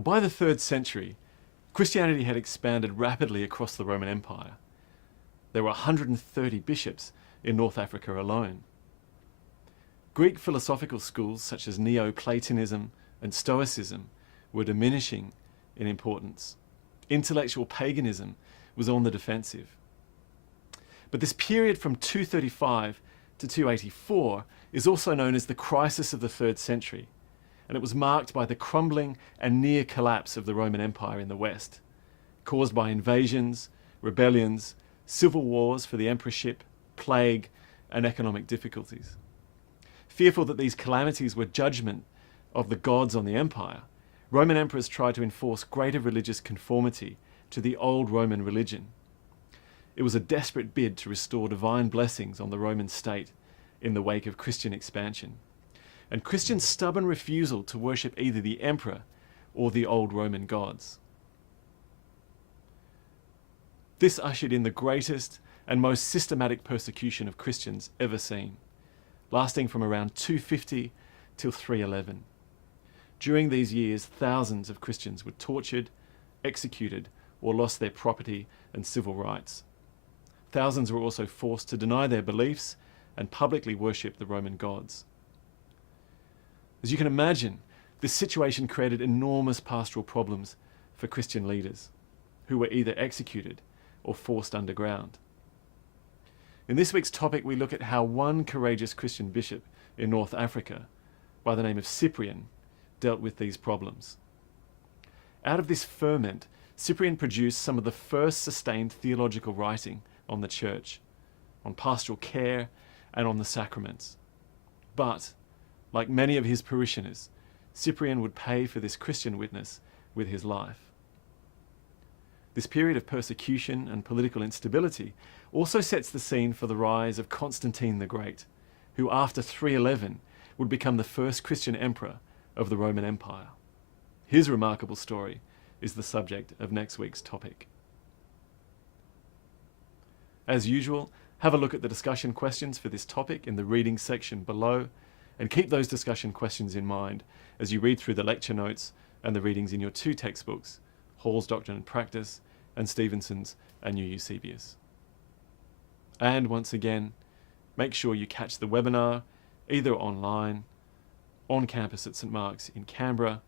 Well, by the 3rd century, Christianity had expanded rapidly across the Roman Empire. There were 130 bishops in North Africa alone. Greek philosophical schools such as Neoplatonism and Stoicism were diminishing in importance. Intellectual paganism was on the defensive. But this period from 235 to 284 is also known as the crisis of the 3rd century, and it was marked by the crumbling and near collapse of the Roman Empire in the West, caused by invasions, rebellions, civil wars for the emperorship, plague, and economic difficulties. Fearful that these calamities were judgment of the gods on the empire, Roman emperors tried to enforce greater religious conformity to the old Roman religion. It was a desperate bid to restore divine blessings on the Roman state in the wake of Christian expansion, and Christians' stubborn refusal to worship either the emperor or the old Roman gods. This ushered in the greatest and most systematic persecution of Christians ever seen, lasting from around 250 till 311. During these years, thousands of Christians were tortured, executed, or lost their property and civil rights. Thousands were also forced to deny their beliefs and publicly worship the Roman gods. As you can imagine, this situation created enormous pastoral problems for Christian leaders, who were either executed or forced underground. In this week's topic, we look at how one courageous Christian bishop in North Africa, by the name of Cyprian, dealt with these problems. Out of this ferment, Cyprian produced some of the first sustained theological writing on the church, on pastoral care, and on the sacraments. But, like many of his parishioners, Cyprian would pay for this Christian witness with his life. This period of persecution and political instability also sets the scene for the rise of Constantine the Great, who after 311 would become the first Christian emperor of the Roman Empire. His remarkable story is the subject of next week's topic. As usual, have a look at the discussion questions for this topic in the reading section below, and keep those discussion questions in mind as you read through the lecture notes and the readings in your 2 textbooks, Hall's Doctrine and Practice and Stevenson's A New Eusebius. And once again, make sure you catch the webinar either online, on campus at St Mark's in Canberra,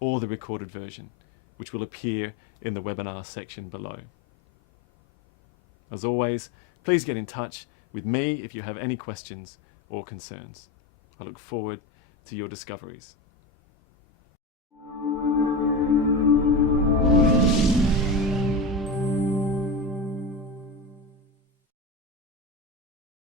or the recorded version, which will appear in the webinar section below. As always, please get in touch with me if you have any questions or concerns. I look forward to your discoveries.